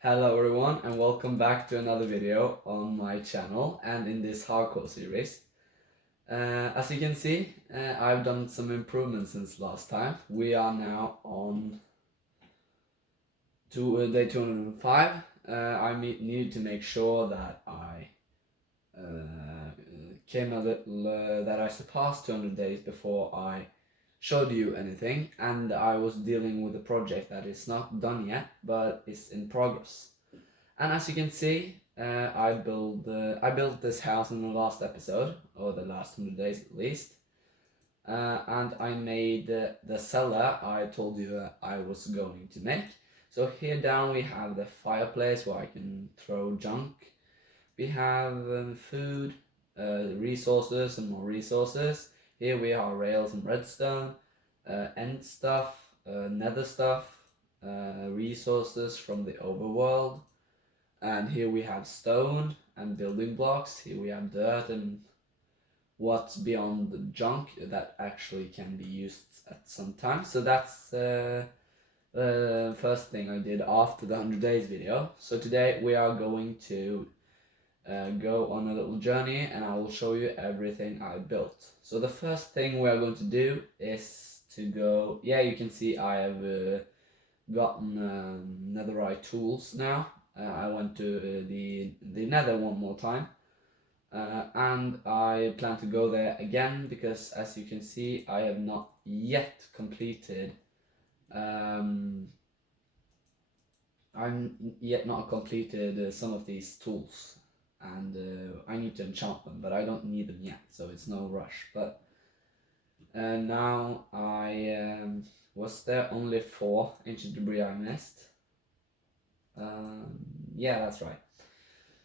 Hello everyone and welcome back to another video on my channel and in this hardcore series. As you can see, I've done some improvements since last time. We are now on day 205. Need to make sure that I that I surpassed 200 days before I showed you anything, and I was dealing with a project that is not done yet but is in progress. And as you can see, I built this house in the last episode, or the last 100 days at least. And I made the cellar I told you I was going to make. So here down we have the fireplace where I can throw junk. We have food, resources and more resources. Here we are rails and redstone, end stuff, nether stuff, resources from the overworld. And here we have stone and building blocks. Here we have dirt and what's beyond the junk that actually can be used at some time. So that's the first thing I did after the 100 days video. So today we are going to go on a little journey and I will show you everything I built. So the first thing we are going to do is to go, you can see I have gotten netherite tools now. I went to the nether one more time, and I plan to go there again because, as you can see, I have not yet completed. I'm yet not completed some of these tools, and I need to enchant them, but I don't need them yet, so it's no rush. But now was there only 4 ancient debris I missed? Yeah, that's right.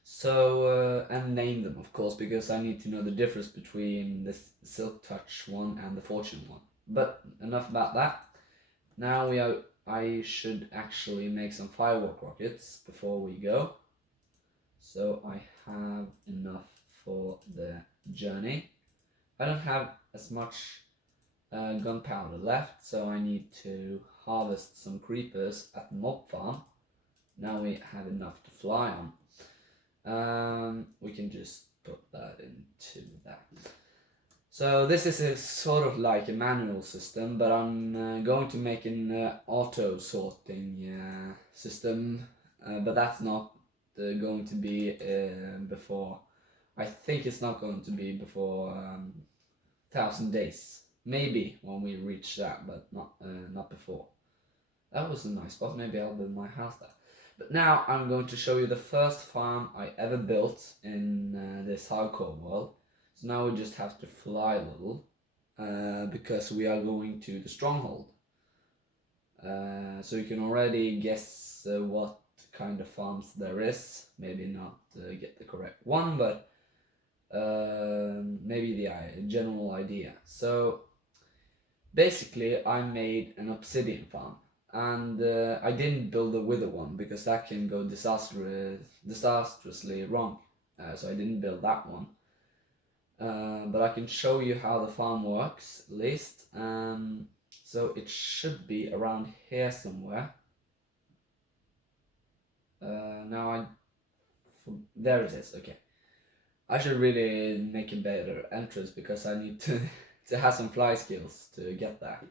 So, and name them, of course, because I need to know the difference between the Silk Touch one and the Fortune one. But enough about that. Now I should actually make some firework rockets before we go. So I have enough for the journey. I don't have as much gunpowder left, so I need to harvest some creepers at the mob farm. Now we have enough to fly on. We can just put that into that. So this is a sort of like a manual system, but I'm going to make an auto sorting system, but that's not going to be before. I think it's not going to be before 1,000 days. Maybe when we reach that, but not before. That was a nice spot. Maybe I'll build my house there. But now I'm going to show you the first farm I ever built in this hardcore world. So now we just have to fly a little because we are going to the stronghold. So you can already guess what kind of farms there is. Maybe not get the correct one, but maybe the general idea. So basically I made an obsidian farm. And I didn't build a wither one because that can go disastrously wrong. So I didn't build that one. But I can show you how the farm works at least. So it should be around here somewhere. There it is. Okay. I should really make a better entrance because I need to to have some fly skills to get that.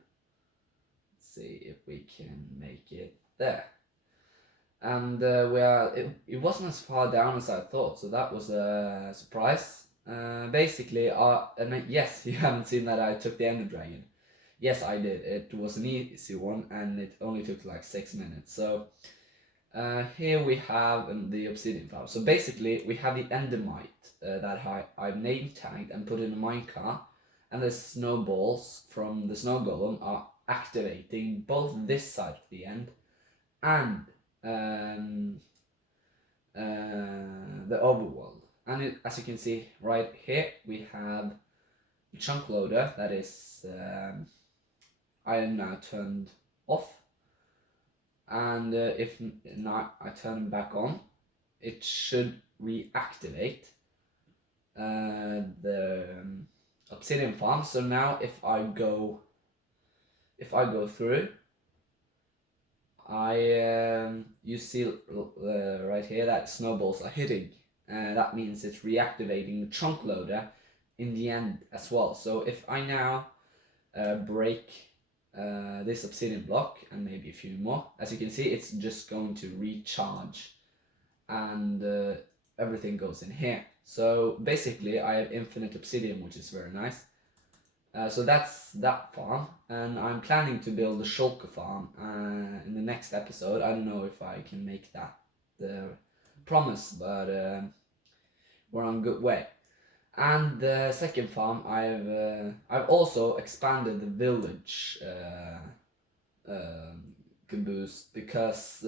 See if we can make it there. And it wasn't as far down as I thought, so that was a surprise. Basically, yes, you haven't seen that I took the Ender Dragon. Yes, I did. It was an easy one, and it only took like 6 minutes. So here we have the Obsidian Farm. So basically, we have the Endermite that I name tagged and put in a minecart, and the snowballs from the snow golem are activating both this side of the end and um, the overworld. And as you can see right here, we have a chunk loader that is I am now turned off, and if now I turn them back on, it should reactivate the obsidian farm. So now if I go through, you see right here that snowballs are hitting. That means it's reactivating the chunk loader in the end as well. So if I now break this obsidian block and maybe a few more, as you can see, it's just going to recharge, and everything goes in here. So basically I have infinite obsidian, which is very nice. So that's that farm, and I'm planning to build a shulker farm in the next episode. I don't know if I can make that promise, but we're on a good way. And the second farm, I've also expanded the village caboose because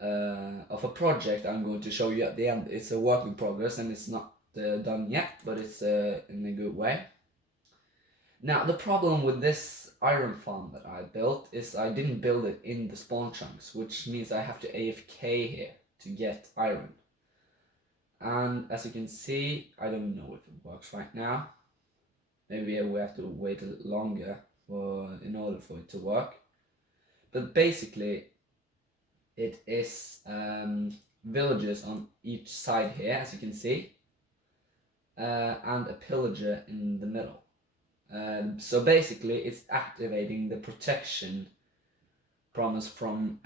of a project I'm going to show you at the end. It's a work in progress and it's not done yet, but it's in a good way. Now, the problem with this iron farm that I built is I didn't build it in the spawn chunks, which means I have to AFK here to get iron. And as you can see, I don't know if it works right now. Maybe we have to wait a little longer in order for it to work. But basically, it is villagers on each side here, as you can see, and a pillager in the middle. So basically, it's activating the protection promise from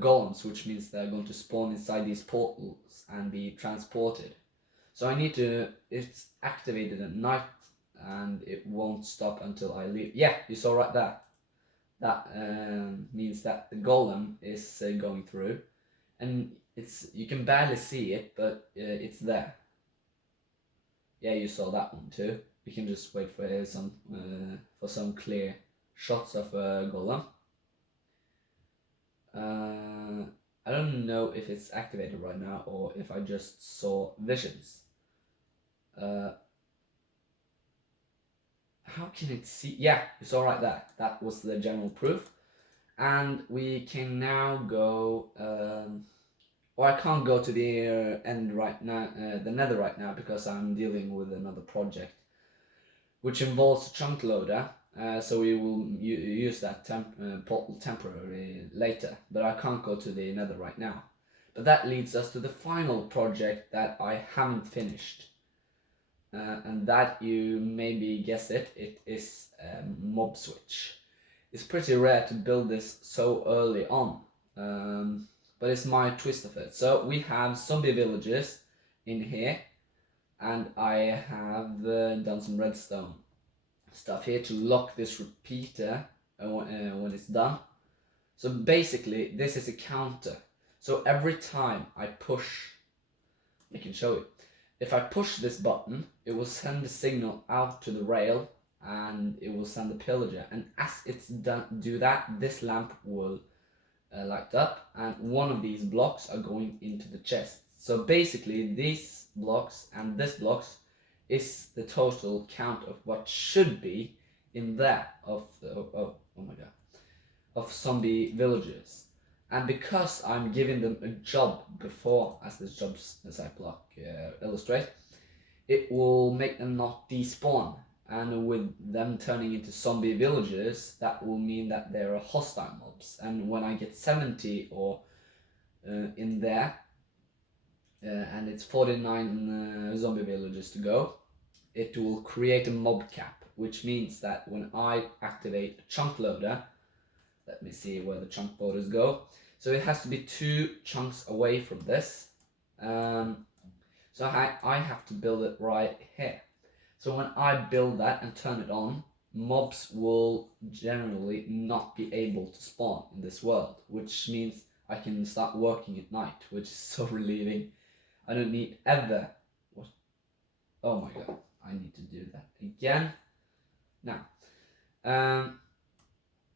golems, which means they're going to spawn inside these portals and be transported. So I need to, it's activated at night and it won't stop until I leave. Yeah, you saw right there. That means that the golem is going through, and you can barely see it, but it's there. Yeah, you saw that one too. We can just wait for some clear shots of golem. I don't know if it's activated right now or if I just saw visions. How can it see? Yeah, you saw right there. That was the general proof. And we can now go, or I can't go to the end right now, the nether right now, because I'm dealing with another project, which involves a chunk loader. So we will use that portal temporarily later, but I can't go to the nether right now. But that leads us to the final project that I haven't finished. And that, you maybe guess it is mob switch. It's pretty rare to build this so early on, but it's my twist of it. So we have zombie villages in here, and I have done some redstone stuff here to lock this repeater when it's done. So basically, this is a counter. So every time I push, I can show you. If I push this button, it will send the signal out to the rail, and it will send the pillager. And as it's do that, this lamp will light up, and one of these blocks are going into the chest. So basically, these blocks and this blocks is the total count of what should be in there of oh my god, of zombie villagers. And because I'm giving them a job before, as this job site block illustrates, it will make them not despawn. And with them turning into zombie villagers, that will mean that there are hostile mobs. And when I get 70 or in there, and it's 49 zombie villagers to go, it will create a mob cap, which means that when I activate a chunk loader, let me see where the chunk loaders go. So it has to be 2 chunks away from this. So I have to build it right here. So when I build that and turn it on, mobs will generally not be able to spawn in this world, which means I can start working at night, which is so relieving. I don't need ever... What? Oh my god, I need to do that again. Now,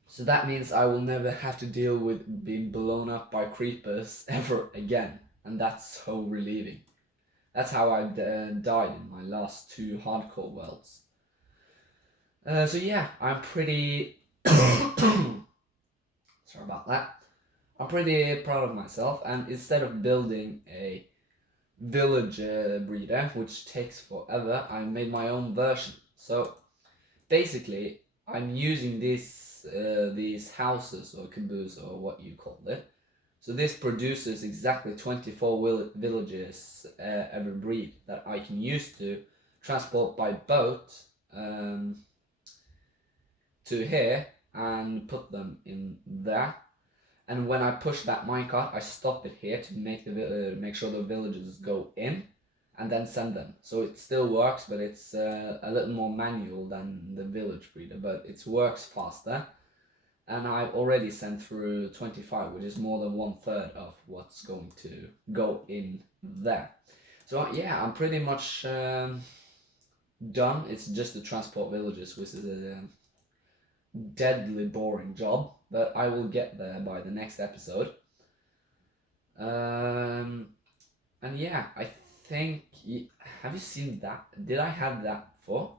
so that means I will never have to deal with being blown up by creepers ever again, and that's so relieving. That's how I died in my last 2 hardcore worlds. So yeah, I'm pretty... Sorry about that. I'm pretty proud of myself, and instead of building a village breeder, which takes forever, I made my own version. So basically, I'm using this these houses or caboose or what you call it. So this produces exactly 24 villages every breed that I can use to transport by boat to here and put them in there. And when I push that minecart, I stop it here to make sure the villagers go in, and then send them. So it still works, but it's a little more manual than the village breeder, but it works faster. And I've already sent through 25, which is more than 1/3 of what's going to go in there. So yeah, I'm pretty much done. It's just the transport villages, which is a deadly boring job, but I will get there by the next episode. And yeah, I think, have you seen that? Did I have that before?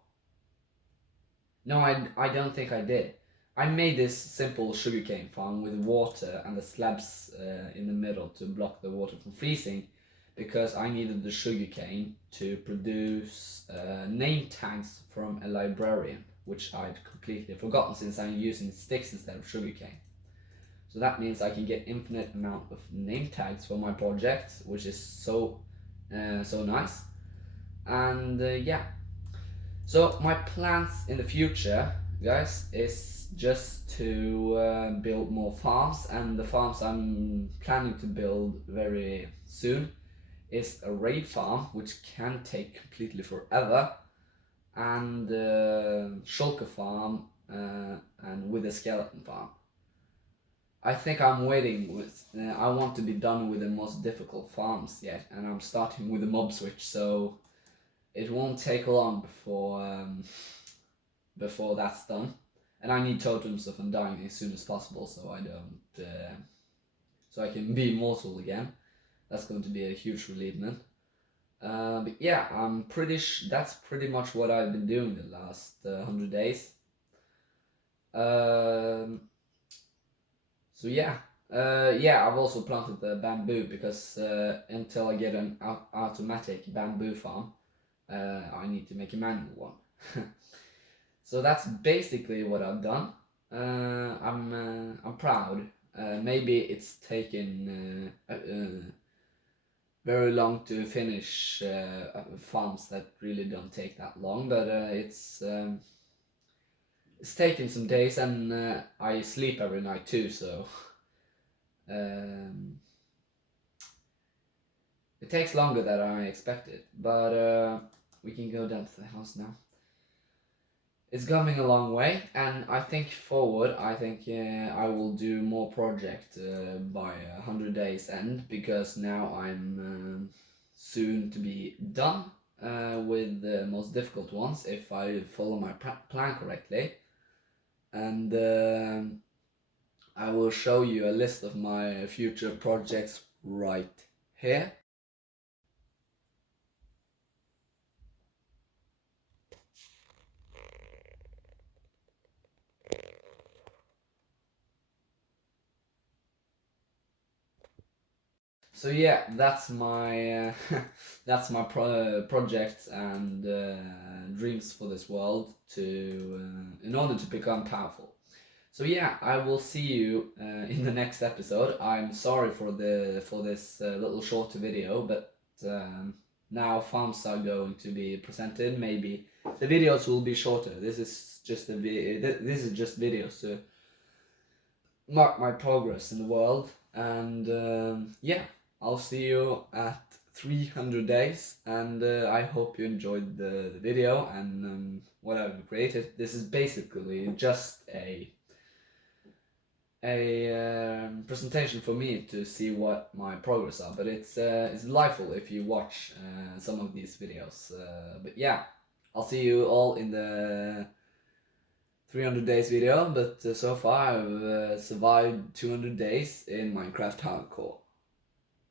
No, I don't think I did. I made this simple sugarcane farm with water and the slabs in the middle to block the water from freezing, because I needed the sugarcane to produce name tags from a librarian, which I'd completely forgotten since I'm using sticks instead of sugarcane. So that means I can get infinite amount of name tags for my project, which is so nice. And yeah, so my plans in the future, guys, is just to build more farms, and the farms I'm planning to build very soon is a raid farm, which can take completely forever, and shulker farm, and with a skeleton farm. I think I'm waiting with. I want to be done with the most difficult farms yet, and I'm starting with the mob switch, so it won't take long before that's done. And I need totems of undying as soon as possible, so I don't, so I can be immortal again. That's going to be a huge relievement. But yeah, that's pretty much what I've been doing the last 100 days. So yeah, I've also planted the bamboo because until I get an automatic bamboo farm, I need to make a manual one. So that's basically what I've done. I'm proud. Maybe it's taken very long to finish farms that really don't take that long, but it's taken some days, and I sleep every night too, so it takes longer than I expected. But we can go down to the house now. It's coming a long way, and I think forward, I will do more project by 100 days end, because now I'm soon to be done with the most difficult ones if I follow my plan correctly. And I will show you a list of my future projects right here. So yeah, that's my that's my project and dreams for this world to in order to become powerful. So yeah, I will see you in the next episode. I'm sorry for this little short video, but now farms are going to be presented. Maybe the videos will be shorter. This is just this is just videos to mark my progress in the world. And yeah, I'll see you at 300 days, and I hope you enjoyed the video and what I've created. This is basically just a presentation for me to see what my progress are, but it's delightful if you watch some of these videos. But yeah, I'll see you all in the 300 days video, but so far I've survived 200 days in Minecraft Hardcore.